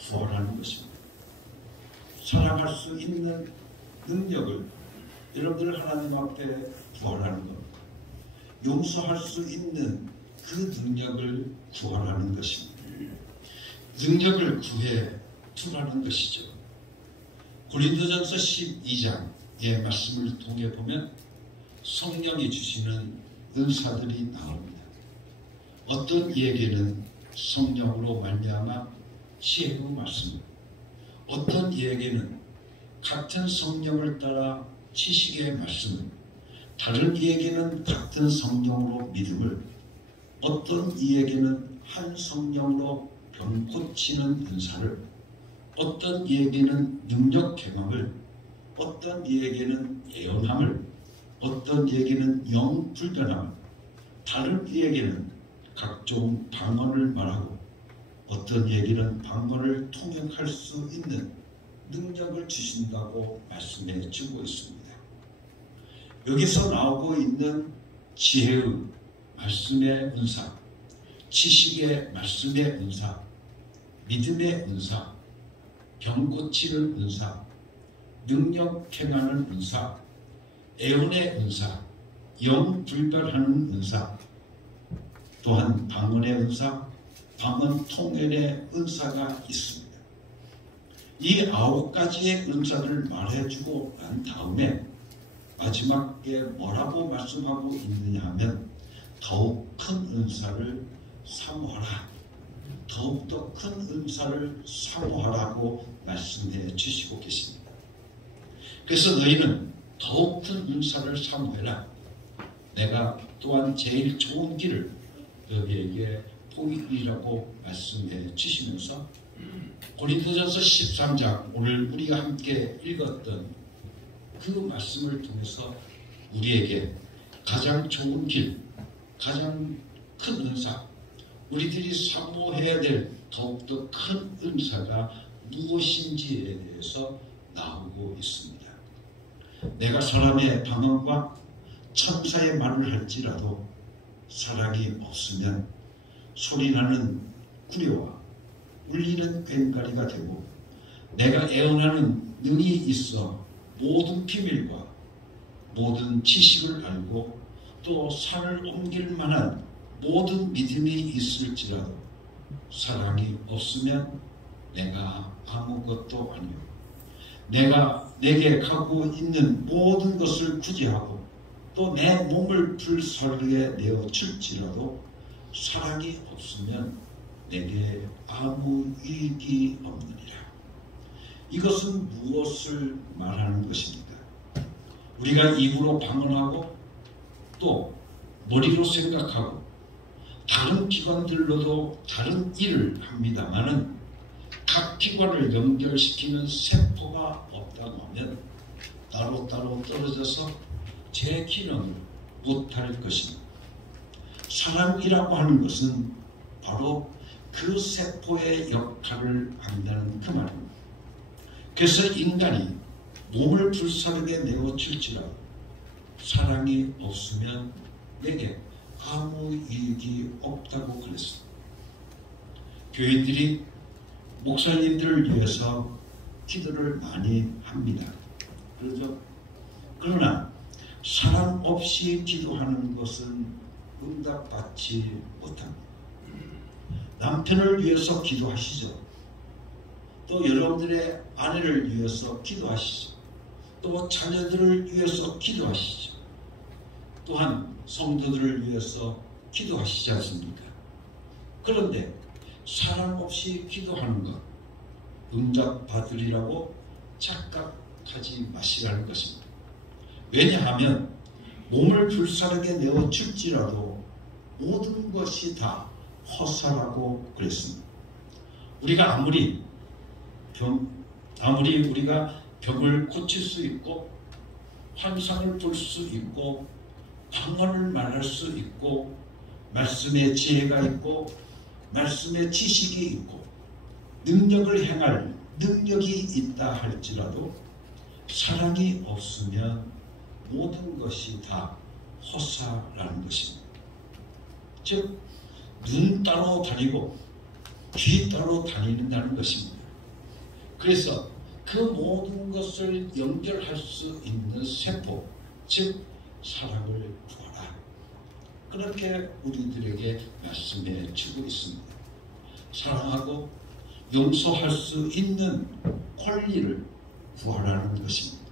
구원하는 것입니다. 살아갈 수 있는 능력을 여러분들 하나님 앞에 구원하는 겁니다. 용서할 수 있는 그 능력을 구원하는 것입니다. 능력을 구해 투라는 것이죠. 고린도전서 12장의 말씀을 통해 보면 성령이 주시는 은사들이 나옵니다. 어떤 이에게는 성령으로 말미암아 지혜의 말씀, 어떤 이에게는 같은 성령을 따라 지식의 말씀을, 다른 이에게는 같은 성령으로 믿음을, 어떤 이에게는 한 성령으로 병 고치는 은사를, 어떤 이에게는 능력 경험을, 어떤 이에게는 예언함을, 어떤 이에게는 영 불변함을, 다른 이에게는 각종 방언을 말하고, 어떤 이에게는 방언을 통역할 수 있는 능력을 주신다고 말씀해 주고 있습니다. 여기서 나오고 있는 지혜의 말씀의 은사, 지식의 말씀의 은사, 믿음의 은사, 병 고치는 은사, 능력 행하는 은사, 애언의 은사, 영 불변하는 은사, 또한 방언의 은사, 방언 통연의 은사가 있습니다. 이 9가지의 은사를 말해주고 난 다음에 마지막에 뭐라고 말씀하고 있느냐 하면 더욱 큰 은사를 사모하라, 더욱더 큰 은사를 사모하라고 말씀해 주시고 계십니다. 그래서 너희는 더욱 큰 은사를 사모해라. 내가 또한 제일 좋은 길을 너희에게 보이리라고 말씀해 주시면서 고린도전서 13장, 오늘 우리가 함께 읽었던 그 말씀을 통해서 우리에게 가장 좋은 길, 가장 큰 은사, 우리들이 사모해야 될 더욱더 큰 은사가 무엇인지에 대해서 나오고 있습니다. 내가 사람의 방언과 천사의 말을 할지라도 사랑이 없으면 소리나는 구려와 울리는 꽹과리가 되고, 내가 애언하는 능이 있어 모든 비밀과 모든 지식을 알고 또 산을 옮길 만한 모든 믿음이 있을지라도 사랑이 없으면 내가 아무것도 아니요, 내가 내게 갖고 있는 모든 것을 구제하고 또 내 몸을 불사르게 내어 줄지라도 사랑이 없으면 내게 아무 이익이 없느니라. 이것은 무엇을 말하는 것입니까? 우리가 입으로 방언하고 또 머리로 생각하고 다른 기관들로도 다른 일을 합니다마는 각 기관을 연결시키는 세포가 없다고 하면 따로따로 떨어져서 제 기능을 못할 것입니다. 사랑이라고 하는 것은 바로 그 세포의 역할을 한다는 그 말입니다. 그래서 인간이 몸을 불사르게 내어줄지라도 사랑이 없으면 내게 아무 이익이 없다고 그랬습니다. 교인들이 목사님들을 위해서 기도를 많이 합니다. 그렇죠? 그러나 사랑 없이 기도하는 것은 응답받지 못합니다. 남편을 위해서 기도하시죠. 또 여러분들의 아내를 위해서 기도하시죠. 또 자녀들을 위해서 기도하시죠. 또한 성도들을 위해서 기도하시지 않습니까? 그런데 사랑 없이 기도하는 것 응답받으리라고 착각하지 마시라는 것입니다. 왜냐하면 몸을 불사르게 내어 줄지라도 모든 것이 다 허사라고 그랬습니다. 우리가 아무리 우리가 병을 고칠 수 있고 환상을 볼 수 있고 방언을 말할 수 있고 말씀의 지혜가 있고 말씀의 지식이 있고 능력을 행할 능력이 있다 할지라도 사랑이 없으면 모든 것이 다 허사라는 것입니다. 즉 눈 따로 다니고 귀 따로 다니는다는 것입니다. 그래서 그 모든 것을 연결할 수 있는 세포, 즉 사랑을 구하라. 그렇게 우리들에게 말씀해 주고 있습니다. 사랑하고 용서할 수 있는 권리를 구하라는 것입니다.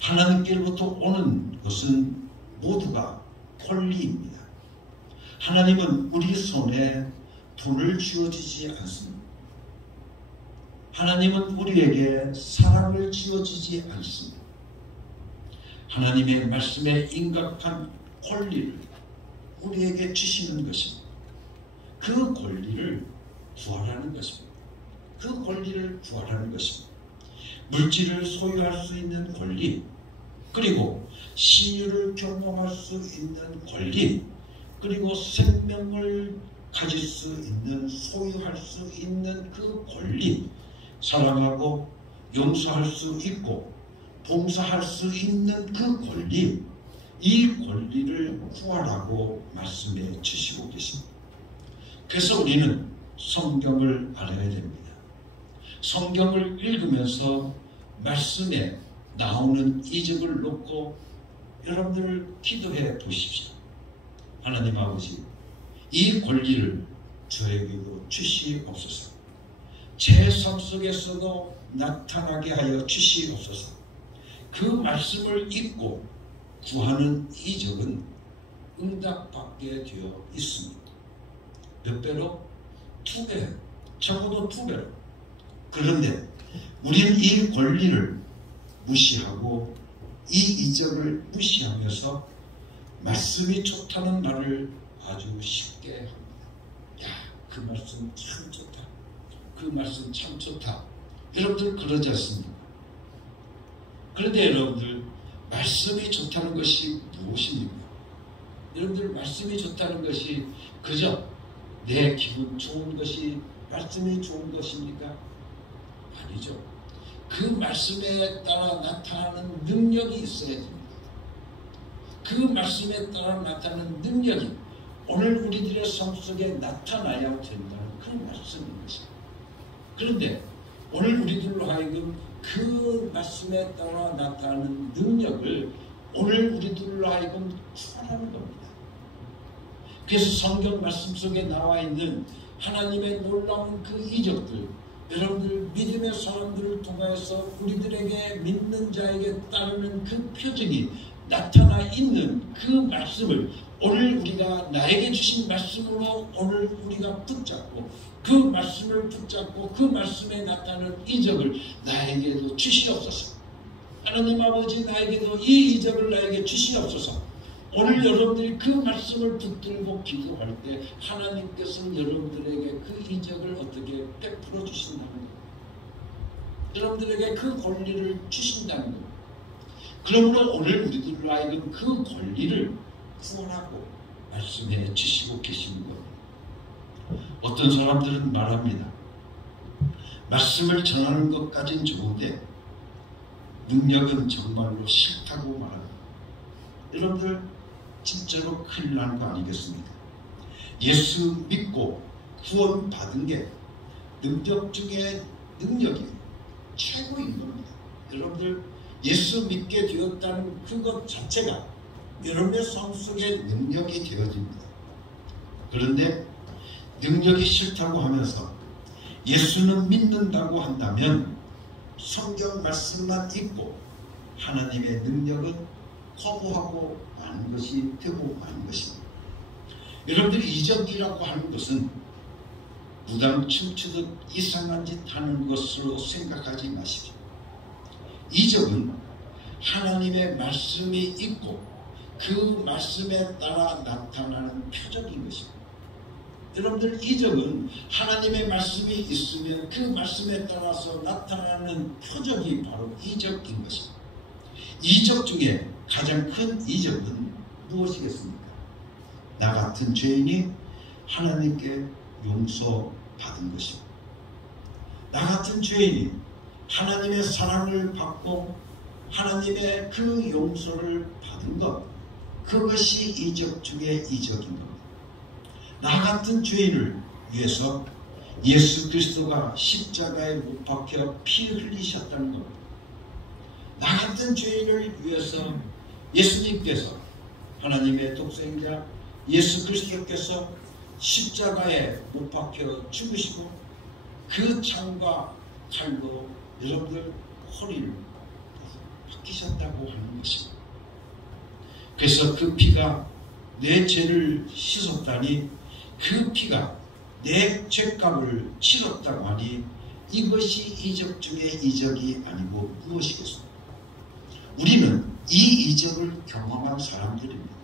하나님께로부터 오는 것은 모두가 권리입니다. 하나님은 우리 손에 돈을 쥐어주지 않습니다. 하나님은 우리에게 사랑을 쥐어주지 않습니다. 하나님의 말씀에 임각한 권리를 우리에게 주시는 것입니다. 그 권리를 구하라는 것입니다. 그 권리를 구하라는 것입니다. 물질을 소유할 수 있는 권리, 그리고 신유를 경험할 수 있는 권리, 그리고 생명을 가질 수 있는, 소유할 수 있는 그 권리, 사랑하고 용서할 수 있고 봉사할 수 있는 그 권리, 이 권리를 구하라고 말씀해 주시고 계십니다. 그래서 우리는 성경을 알아야 됩니다. 성경을 읽으면서 말씀에 나오는 이적을 놓고 여러분들 기도해 보십시오. 하나님 아버지, 이 권리를 저에게도 주시옵소서. 제 삶 속에서도 나타나게 하여 주시옵소서. 그 말씀을 읽고 구하는 이적은 응답받게 되어 있습니다. 몇 배로? 2배, 적어도 2배로. 그런데 우리는 이 권리를 무시하고 이 이적을 무시하면서 말씀이 좋다는 말을 아주 쉽게 합니다. 야, 그 말씀 참 좋다. 그 말씀 참 좋다. 여러분들 그러지 않습니까? 그런데 여러분들, 말씀이 좋다는 것이 무엇입니까? 여러분들, 말씀이 좋다는 것이 그저 내 기분 좋은 것이 말씀이 좋은 것입니까? 아니죠. 그 말씀에 따라 나타나는 능력이 있어야 됩니다. 그 말씀에 따라 나타나는 능력이 오늘 우리들의 삶 속에 나타나야 된다는 그 말씀인 것입니다. 그런데 오늘 우리들로 하여금 그 말씀에 따라 나타나는 능력을 오늘 우리들로 하여금 구하라는 겁니다. 그래서 성경 말씀 속에 나와 있는 하나님의 놀라운 그 이적들, 여러분들 믿음의 사람들을 통해서 우리들에게 믿는 자에게 따르는 그 표징이 나타나 있는 그 말씀을 오늘 우리가 나에게 주신 말씀으로 오늘 우리가 붙잡고 그 말씀을 붙잡고 그 말씀에 나타나는 이적을 나에게도 주시옵소서. 하나님 아버지, 나에게도 이 이적을 나에게 주시옵소서. 오늘 여러분들이 그 말씀을 붙들고 기도할 때 하나님께서는 여러분들에게 그 이적을 어떻게 베풀어 주신다는 거예요. 여러분들에게 그 권리를 주신다는 거예요. 그러므로 오늘 우리들로 하여금 그 권리를 구하라고 말씀해 주시고 계시는 겁니다. 어떤 사람들은 말합니다. 말씀을 전하는 것까진 좋은데 능력은 정말로 싫다고 말합니다. 여러분들, 진짜로 큰일 나는 거 아니겠습니까? 예수 믿고 구원 받은 게 능력 중에 능력이 최고인 겁니다. 여러분들, 예수 믿게 되었다는 그것 자체가 여러분의 삶 속에 능력이 되어집니다. 그런데 능력이 싫다고 하면서 예수는 믿는다고 한다면 성경 말씀만 읽고 하나님의 능력은 거부하고 마는 것이 되고 마는 것입니다. 여러분들이 이적이라고 하는 것은 무당 춤추듯 이상한 짓 하는 것으로 생각하지 마십시오. 이적은 하나님의 말씀이 있고 그 말씀에 따라 나타나는 표적인 것입니다. 여러분들, 이적은 하나님의 말씀이 있으면 그 말씀에 따라서 나타나는 표적이 바로 이적인 것입니다. 이적 중에 가장 큰 이적은 무엇이겠습니까? 나 같은 죄인이 하나님께 용서받은 것입니다. 나 같은 죄인이 하나님의 사랑을 받고 하나님의 그 용서를 받은 것, 그것이 이적 중에 이적인 겁니다. 나 같은 죄인을 위해서 예수 그리스도가 십자가에 못 박혀 피 흘리셨다는 겁니다. 나 같은 죄인을 위해서 예수님께서, 하나님의 독생자 예수 그리스도께서 십자가에 못 박혀 죽으시고 그 창과 칼로 여러분들 허리를 박히셨다고 하는 것입니다. 그래서 그 피가 내 죄를 씻었다니, 그 피가 내 죄값을 치렀다고 하니, 이것이 이적 중에 이적이 아니고 무엇이겠습니까? 우리는 이 이적을 경험한 사람들입니다.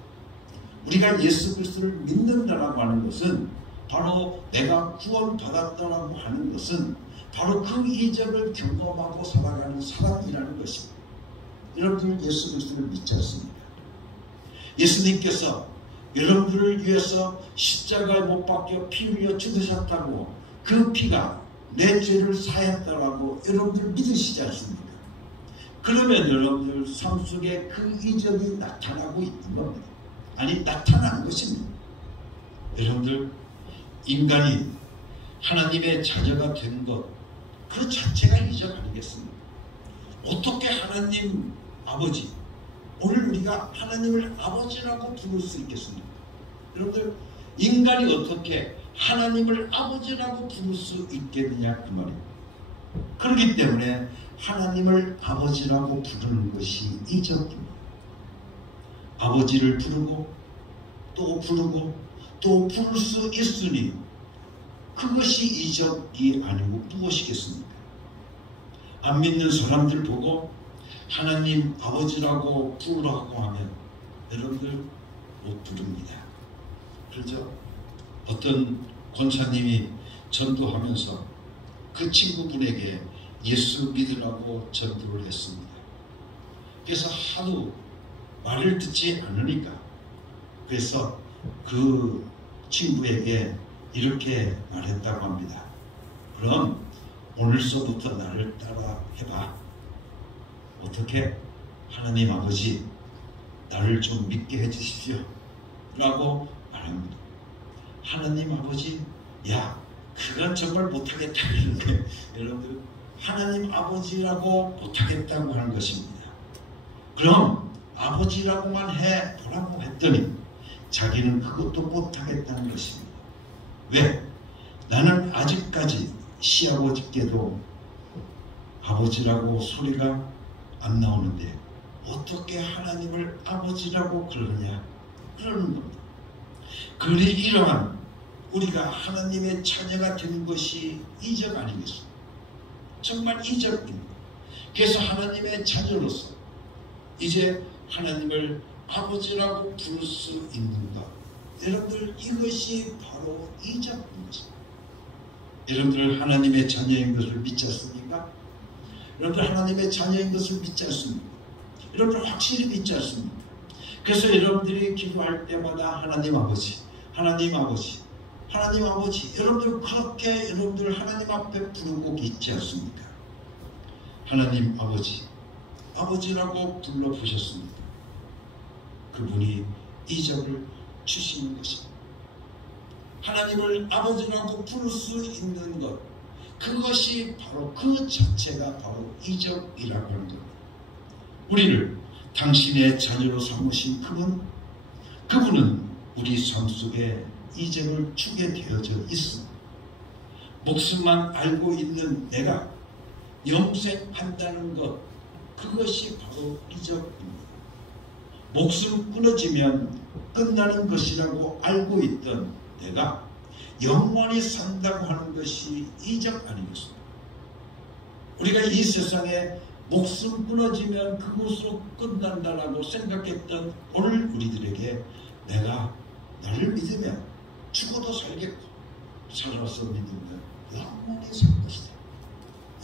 우리가 예수 그리스도를 믿는다라고 하는 것은, 바로 내가 구원받았다라고 하는 것은 바로 그 이적을 경험하고 살아가는 사람이라는 것입니다. 여러분들 예수 그리스도를 믿지 않습니까? 예수님께서 여러분들을 위해서 십자가에 못 박혀 피 흘려 죽으셨다고, 그 피가 내 죄를 사했다라고 여러분들 믿으시지 않습니까? 그러면 여러분들 삶 속에 그 이적이 나타나고 있는 겁니다. 아니, 나타나는 것입니다. 여러분들, 인간이 하나님의 자녀가 된 것, 그 자체가 이적 아니겠습니까? 어떻게 하나님 아버지, 오늘 우리가 하나님을 아버지라고 부를 수 있겠습니까? 여러분들, 인간이 어떻게 하나님을 아버지라고 부를 수 있겠느냐, 그 말입니다. 그렇기 때문에 하나님을 아버지라고 부르는 것이 이적입니다. 아버지를 부르고 또 부르고 또 부를 수 있으니 그것이 이적이 아니고 무엇이겠습니까? 안 믿는 사람들 보고 하나님 아버지라고 부르라고 하면 여러분들 못 부릅니다. 그렇죠? 어떤 권사님이 전도하면서 그 친구분에게 예수 믿으라고 전도를 했습니다. 그래서 하도 말을 듣지 않으니까, 그래서 그 친구에게 이렇게 말했다고 합니다. 그럼 오늘서부터 나를 따라 해봐. 어떻게? 하나님 아버지, 나를 좀 믿게 해주십시오 라고 말합니다. 하나님 아버지, 야, 그건 정말 못하겠다. 여러분들, 하나님 아버지라고 못하겠다고 하는 것입니다. 그럼 아버지라고만 해보라고 했더니 자기는 그것도 못하겠다는 것입니다. 왜? 나는 아직까지 시아버지께도 아버지라고 소리가 안 나오는데 어떻게 하나님을 아버지라고 그러느냐, 그러는 겁니다. 그리 이러한 우리가 하나님의 자녀가 된 것이 이적 아니겠습니까? 정말 이적입니다. 그래서 하나님의 자녀로서 이제 하나님을 아버지라고 부를 수 있는 것, 여러분들, 이것이 바로 이적인 것입니다. 여러분들 하나님의 자녀인 것을 믿지 않습니까? 여러분들 하나님의 자녀인 것을 믿지 않습니까? 여러분들 확실히 믿지 않습니까? 그래서 여러분들이 기도할 때마다 하나님 아버지, 하나님 아버지, 하나님 아버지, 여러분들 그렇게 여러분들 하나님 앞에 부르고 있지 않습니까? 하나님 아버지, 아버지라고 불러보셨습니다. 그분이 이적을 주시는 것입니다. 하나님을 아버지라고 부를 수 있는 것, 그것이 바로 그 자체가 바로 이적이라고 하는 겁니다. 우리를 당신의 자녀로 삼으신 그분은 우리 삶 속에 이적을 주게 되어져 있습니다. 목숨만 알고 있는 내가 영생한다는 것, 그것이 바로 이적입니다. 목숨 끊어지면 끝나는 것이라고 알고 있던 내가 영원히 산다고 하는 것이 이적 아니겠습니까? 우리가 이 세상에 목숨 끊어지면 그것으로 끝난다라고 생각했던 오늘 우리들에게 내가 나를 믿으면 죽어도 살겠고 살아서 믿으면 영원히 살 것이다.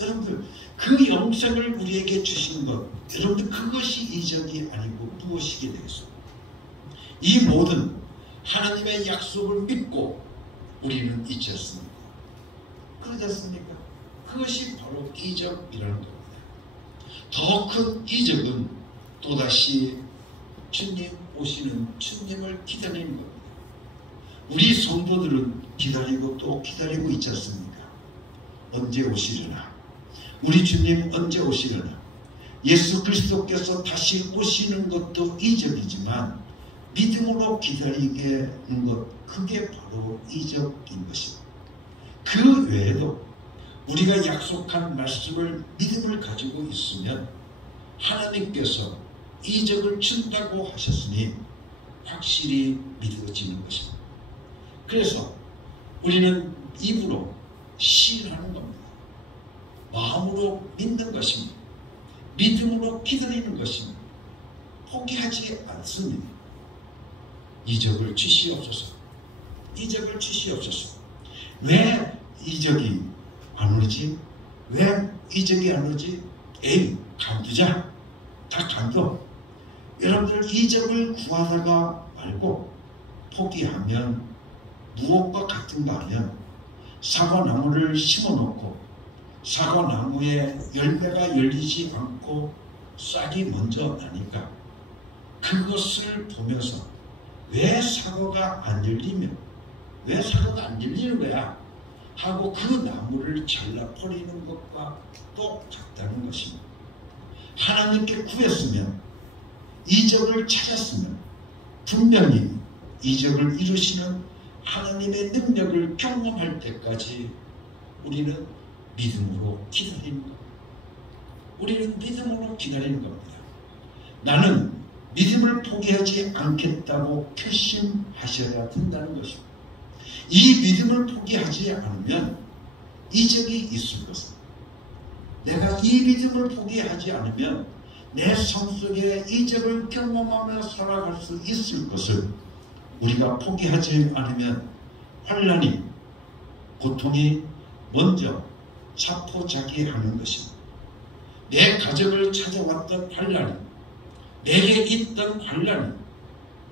여러분들, 그 영생을 우리에게 주신 것, 여러분들 그것이 이적이 아니고 무엇이게 되겠습니까? 이 모든 하나님의 약속을 믿고 우리는 있지 않습니까? 그러지 않습니까? 그것이 바로 이적이라는 겁니다. 더 큰 이적은 또다시 주님 오시는 주님을 기다리는 겁니다. 우리 성도들은 기다리고 또 기다리고 있지 않습니까? 언제 오시려나? 우리 주님 언제 오시려나? 예수 그리스도께서 다시 오시는 것도 이적이지만 믿음으로 기다리게 하는 것, 그게 바로 이적인 것입니다. 그 외에도 우리가 약속한 말씀을 믿음을 가지고 있으면 하나님께서 이적을 준다고 하셨으니 확실히 믿어지는 것입니다. 그래서 우리는 입으로 시인하는 겁니다. 마음으로 믿는 것입니다. 믿음으로 기다리는 것입니다. 포기하지 않습니다. 이적을 주시옵소서. 이적을 주시옵소서. 왜 이적이 안 오지? 왜 이적이 안 오지? 에이, 간두자. 다 간둬. 여러분들 이적을 구하다가 말고 포기하면 무엇과 같은가 하면 사과나무를 심어놓고 사과나무에 열매가 열리지 않고 싹이 먼저 나니까 그것을 보면서 왜 사과가 안 열리면 왜 사과가 안 열리는 거야 하고 그 나무를 잘라버리는 것과 똑같다는 것입니다. 하나님께 구했으면 이적을 찾았으면 분명히 이적을 이루시는 하나님의 능력을 경험할 때까지 우리는 믿음으로 기다리는 겁니다. 우리는 믿음으로 기다리는 겁니다. 나는 믿음을 포기하지 않겠다고 결심하셔야 된다는 것입니다. 이 믿음을 포기하지 않으면 이적이 있을 것입니다. 내가 이 믿음을 포기하지 않으면 내 성속에 이적을 경험하며 살아갈 수 있을 것을 우리가 포기하지 않으면 환난이, 고통이 먼저 자포자기하는 것입니다. 내 가정을 찾아왔던 환난이, 내게 있던 환난이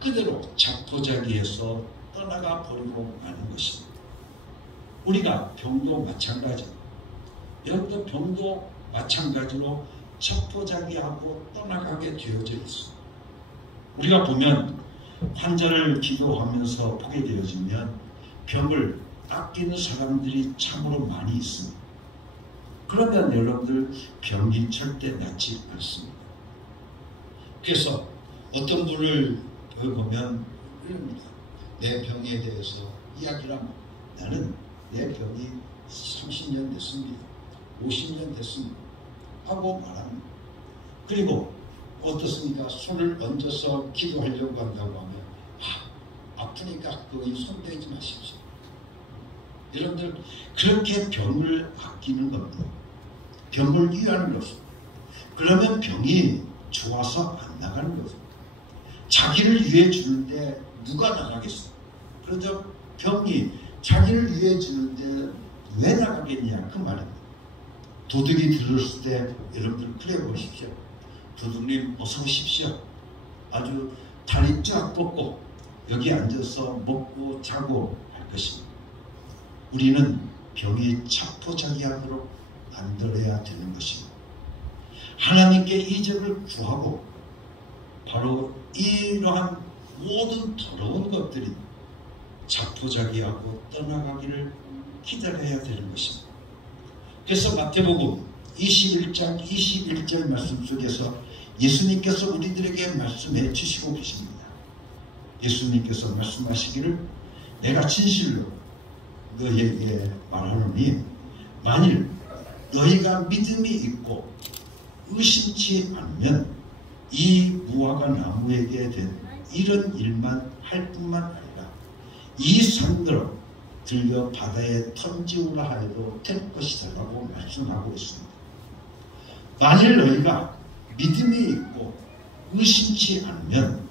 그대로 자포자기해서 떠나가 버리고 마는 것입니다. 우리가 병도 마찬가지입니다. 여러분도 병도 마찬가지로 자포자기하고 떠나가게 되어져 있습니다. 우리가 보면 환자를 기도하면서 보게 되어지면 병을 아끼는 사람들이 참으로 많이 있습니다. 그러면 여러분들 병이 절대 낫지 않습니다. 그래서 어떤 분을 보면 이럽니다. 내 병에 대해서 이야기를 하면 나는 내 병이 30년 됐습니다. 50년 됐습니다. 하고 말합니다. 그리고 어떻습니까? 손을 얹어서 기도하려고 한다고 하면 아프니까 거기 손대지 마십시오. 여러분들 그렇게 병을 아끼는 겁니다. 병을 위하는 것입니다. 그러면 병이 좋아서 안 나가는 것입니다. 자기를 위해 주는데 누가 나가겠어요? 그래서 병이 자기를 위해 주는데 왜 나가겠냐 그 말입니다. 도둑이 들었을 때 여러분들 그래 보십시오. 도둑님 어서 오십시오. 아주 다리 쫙 뻗고 여기 앉아서 먹고 자고 할 것입니다. 우리는 병이 자포자기하도록 만들어야 되는 것입니다. 하나님께 이적을 구하고 바로 이러한 모든 더러운 것들이 자포자기하고 떠나가기를 기다려야 되는 것입니다. 그래서 마태복음 21장 21절 말씀 속에서 예수님께서 우리들에게 말씀해 주시고 계십니다. 예수님께서 말씀하시기를 내가 진실로 너희에게 말하노니 만일 너희가 믿음이 있고 의심치 않으면 이 무화과 나무에게 된 이런 일만 할 뿐만 아니라 이 산들어 들려 바다에 던지우라 하여도 될 것이다 라고 말씀하고 있습니다. 만일 너희가 믿음이 있고 의심치 않으면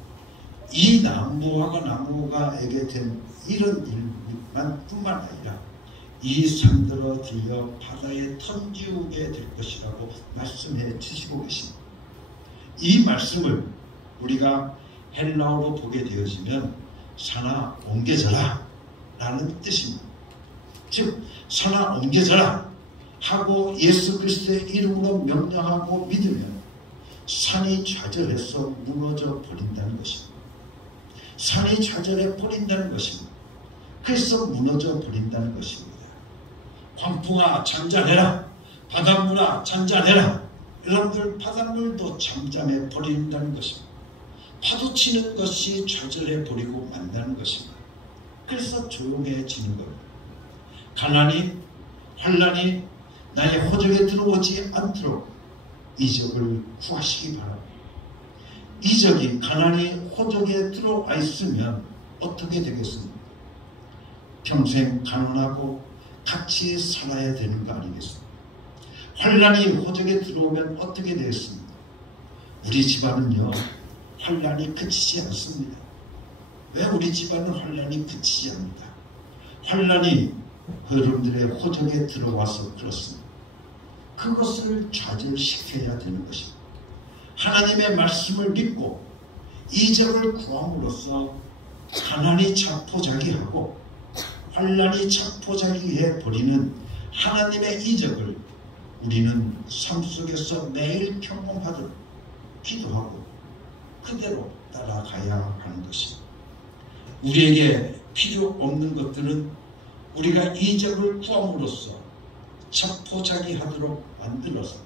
이 무화과 나무가에게 된 이런 일만 뿐만 아니라 이 산들어 들려 바다에 던지우게 될 것이라고 말씀해 주시고 계십니다. 이 말씀을 우리가 헬라어로 보게 되어지면 산아 옮겨져라 라는 뜻입니다. 즉 산아 옮겨져라 하고 예수 그리스도의 이름으로 명령하고 믿으면 산이 좌절해서 무너져 버린다는 것입니다. 산이 좌절해 버린다는 것입니다. 그래서 무너져 버린다는 것입니다. 광풍아 잠잠해라, 바닷물아 잠잠해라. 여러분들 바닷물도 잠잠해 버린다는 것입니다. 파도치는 것이 좌절해 버리고 만다는 것입니다. 그래서 조용해지는 겁니다. 가난이 환난이 나의 호적에 들어오지 않도록 이적을 구하시기 바랍니다. 이적이 가난이 호적에 들어와 있으면 어떻게 되겠습니까? 평생 가난하고 같이 살아야 되는 거 아니겠습니까? 환난이 호적에 들어오면 어떻게 되겠습니까? 우리 집안은요, 환난이 그치지 않습니다. 왜 우리 집안은 환난이 그치지 않는가? 환난이 여러분들의 호적에 들어와서 그렇습니다. 그것을 좌절시켜야 되는 것입니다. 하나님의 말씀을 믿고 이적을 구함으로써 가난이 자포자기하고 환난이 자포자기해 버리는 하나님의 이적을 우리는 삶 속에서 매일 경험하도록 기도하고 그대로 따라가야 하는 것입니다. 우리에게 필요 없는 것들은 우리가 이적을 구함으로써 자포자기하도록 만들어서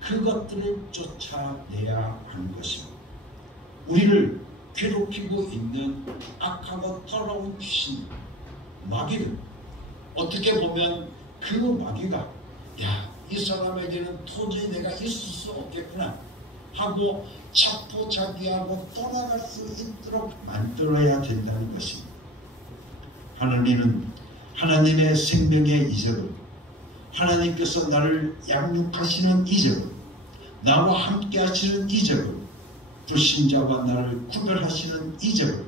그것들을 쫓아내야 하는 것입니다. 우리를 괴롭히고 있는 악하고 더러운 귀신, 마귀는 어떻게 보면 그 마귀가 이 사람에게는 도저히 내가 있을 수 없겠구나 하고 자포자기하고 떠나갈 수 있도록 만들어야 된다는 것입니다. 하나님은 하나님의 생명의 이적을, 하나님께서 나를 양육하시는 이적을, 나와 함께 하시는 이적을, 불신자와 나를 구별하시는 이적을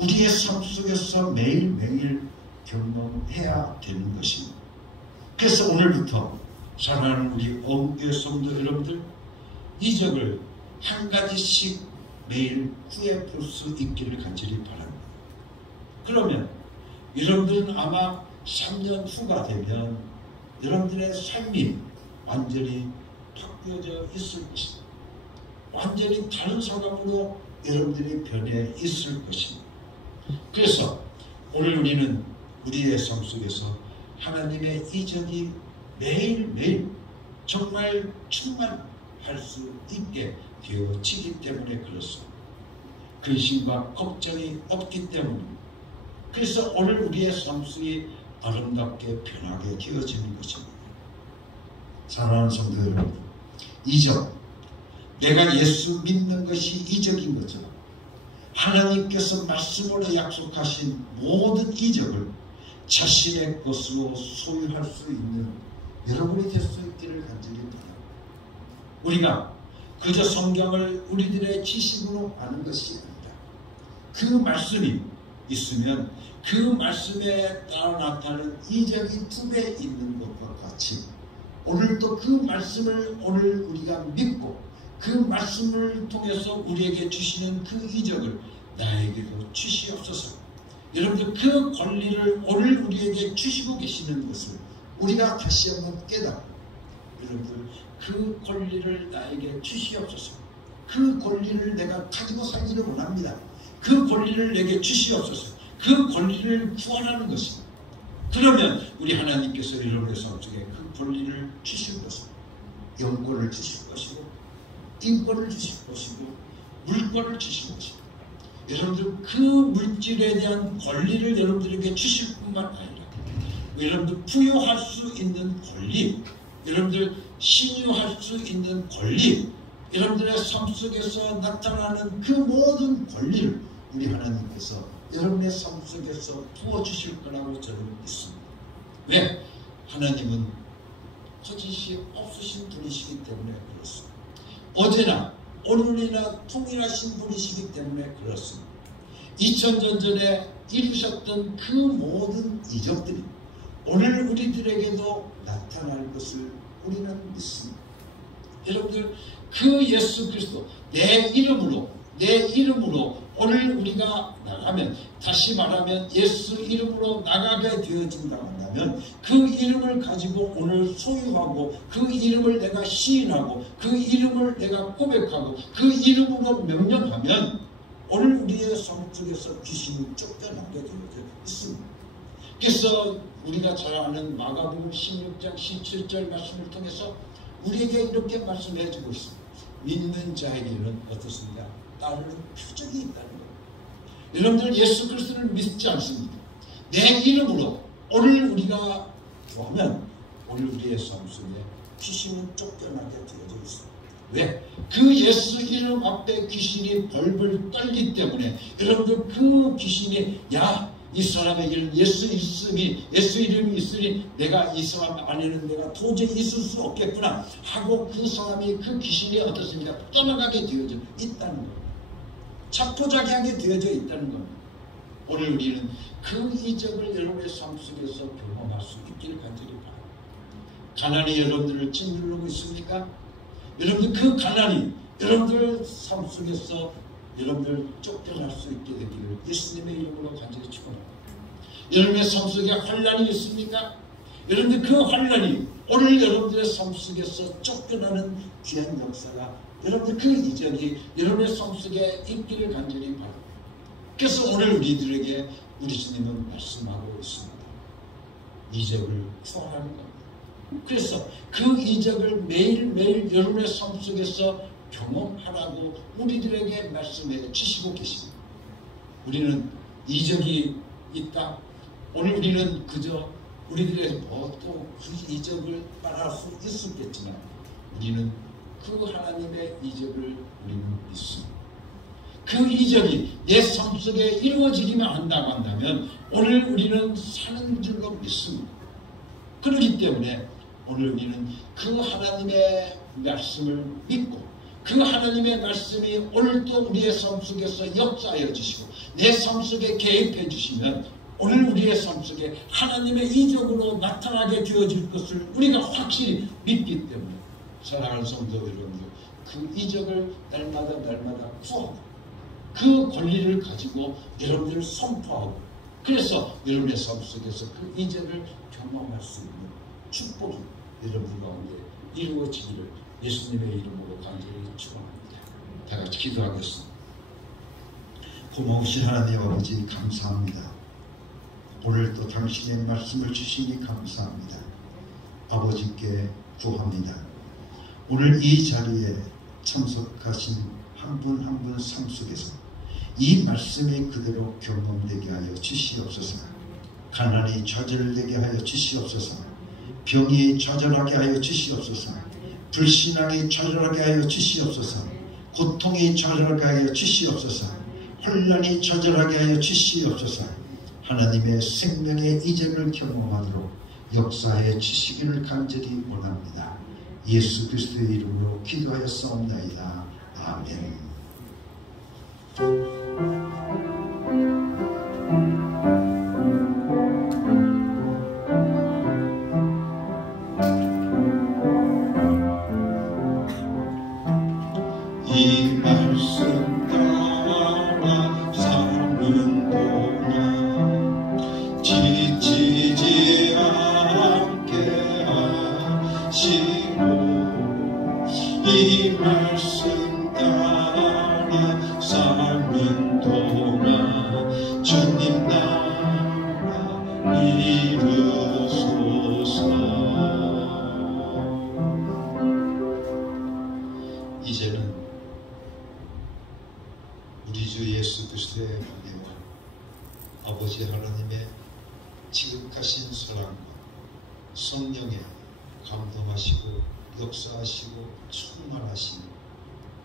우리의 삶 속에서 매일매일 경험해야 되는 것입니다. 그래서 오늘부터 사랑하는 우리 어묵교회 성도 여러분들, 이적을 한 가지씩 매일 구해 볼 수 있기를 간절히 바랍니다. 그러면 여러분들은 아마 3년 후가 되면 여러분들의 삶이 완전히 바뀌어져 있을 것입니다. 완전히 다른 사람으로 여러분들이 변해 있을 것입니다. 그래서 오늘 우리는 우리의 삶 속에서 하나님의 이적이 매일매일 정말 충만할 수 있게 되어지기 때문에 그렇습니다. 근심과 걱정이 없기 때문입니다. 그래서 오늘 우리의 삶 속이 아름답게 변하게 되어지는 것입니다. 사랑하는 성도 여러분, 이적, 내가 예수 믿는 것이 이적인 것처럼 하나님께서 말씀으로 약속하신 모든 이적을 자신의 것으로 소유할 수 있는 여러분이 될 수 있기를 간절히 바랍니다. 우리가 그저 성경을 우리들의 지식으로 아는 것이 아니라 그 말씀이 있으면 그 말씀에 따라 나타나는 이적이 2배 있는 것과 같이 오늘도 그 말씀을 오늘 우리가 믿고 그 말씀을 통해서 우리에게 주시는 그 이적을 나에게도 주시옵소서. 여러분들 그 권리를 오늘 우리에게 주시고 계시는 것을 우리가 다시 한번 깨닫고 여러분들 그 권리를 나에게 주시옵소서. 그 권리를 내가 가지고 살기를 원합니다. 그 권리를 내게 주시옵소서. 그 권리를 구원하는 것입니다. 그러면 우리 하나님께서 여러분의 삶 속에 그 권리를 주실 것입니다. 영권을 주실 것이고 인권을 주실 것이고 물권을 주실 것입니다. 여러분들 그 물질에 대한 권리를 여러분들에게 주실 뿐만 아니라 여러분들 부여할 수 있는 권리, 여러분들 신유할 수 있는 권리, 여러분들의 삶 속에서 나타나는 그 모든 권리를 우리 하나님께서 여러분의 삶 속에서 부어주실 거라고 저는 믿습니다. 왜? 하나님은 거짓이 없으신 분이시기 때문에 그렇습니다. 어제나 오늘이나 통일하신 분이시기 때문에 그렇습니다. 2000년 전에 이루셨던 그 모든 이적들이 오늘 우리들에게도 나타날 것을 우리는 믿습니다. 여러분들 그 예수 그리스도 내 이름으로 오늘 우리가 나가면, 다시 말하면 예수 이름으로 나가게 되어진다고 한다면 그 이름을 가지고 오늘 소유하고 그 이름을 내가 시인하고 그 이름을 내가 고백하고 그 이름으로 명령하면 오늘 우리의 삶 속에서 귀신이 쫓겨나게 되어 있습니다. 그래서 우리가 잘 아는 마가복음 16장 17절 말씀을 통해서 우리에게 이렇게 말씀해 주고 있습니다. 믿는 자에게는 어떻습니까? 따르는 표적이 있다는 거예요. 여러분들 예수 그리스도를 믿지 않습니까? 내 이름으로 오늘 우리가 구하면 오늘 우리의 삶 속에 귀신은 쫓겨나게 되어져 있습니다. 왜? 그 예수 이름 앞에 귀신이 벌벌 떨기 때문에 여러분들 그 귀신이 이 사람의 이름 예수 이름이 있으니 내가 이 사람 안에는 내가 도저히 있을 수 없겠구나 하고 그 사람이 그 귀신이 어떻습니까? 떠나가게 되어져 있다는 겁니다. 자포자기하게 되어져 있다는 겁니다. 오늘 우리는 그 이적을 여러분의 삶 속에서 경험할 수 있기를 간절히 바랍니다. 가난이 여러분들을 짓누르고 있습니까? 여러분들 그 가난이 여러분들 삶 속에서 여러분들 쫓겨날 수 있게 되기를 예수님의 이름으로 간절히 축원합니다. 여러분의 삶 속에 환난이 있습니까? 여러분들 그 환난이 오늘 여러분들의 삶 속에서 쫓겨나는 귀한 역사가 여러분들 그 이적이 여러분의 삶 속에 있기를 간절히 바랍니다. 그래서 오늘 우리들에게 우리 주님은 말씀하고 있습니다. 이적을 구하라는 겁니다. 그래서 그 이적을 매일매일 여러분의 삶 속에서 경험하라고 우리들에게 말씀해 주시고 계십니다. 우리는 이적이 있다. 오늘 우리는 그저 우리들의 또 그 이적을 말할 수 있었겠지만 우리는 그 하나님의 이적을 우리는 믿습니다. 그 이적이 내 삶 속에 이루어지기만 한다면 오늘 우리는 사는 줄로 믿습니다. 그렇기 때문에 오늘 우리는 그 하나님의 말씀을 믿고 그 하나님의 말씀이 오늘도 우리의 삶 속에서 역사하여 주시고 내 삶 속에 개입해 주시면 오늘 우리의 삶 속에 하나님의 이적으로 나타나게 되어질 것을 우리가 확실히 믿기 때문에 사랑하는 성도 여러분들 그 이적을 날마다 구하고 그 권리를 가지고 여러분들을 선포하고 그래서 여러분의 삶 속에서 그 이적을 경험할 수 있는 축복이 여러분 가운데 이루어지기를 예수님의 이름으로 간절히 축원합니다. 다 같이 기도하겠습니다. 고마우신 하나님 아버지 감사합니다. 오늘도 당신의 말씀을 주시니 감사합니다. 아버지께 구합니다. 오늘 이 자리에 참석하신 한 분 한 분 삶 속에서 이 말씀이 그대로 경험되게 하여 주시옵소서. 가난이 좌절되게 하여 주시옵소서. 병이 좌절하게 하여 주시옵소서. 불신앙이 좌절하게 하여 주시옵소서. 고통이 좌절하게 하여 주시옵소서. 혼란이 좌절하게 하여 주시옵소서. 하나님의 생명의 이적을 경험하도록 역사해 주시기를 간절히 원합니다. 예수 그리스도의 이름으로 기도하였사옵나이다. 아멘. 이 말씀 따라 사는 동안 지치지 않게 하시고 이 말씀 따라 사는 동안 주님 나라 이루소서. 이제는 우리 주 예수 그리스도의 은혜와 아버지 하나님의 지극하신 사랑과 성령의 감동하시고 역사하시고 충만하신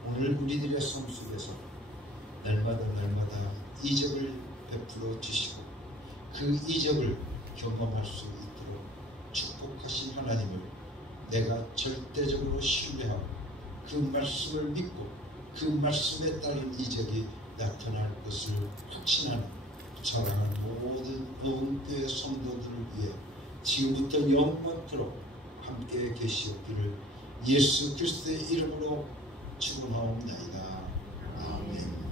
오늘 우리들의 삶 속에서 날마다 이적을 베풀어 주시고 그 이적을 경험할 수 있도록 축복하신 하나님을 내가 절대적으로 신뢰하고 그 말씀을 믿고 그 말씀에 따른 이적이 나타날 것을 확신하는 사랑하는 모든 어음교회 성도들을 위해 지금부터 영원토록 함께 계시옵기를 예수 그리스도의 이름으로 축원하옵나이다. 아멘.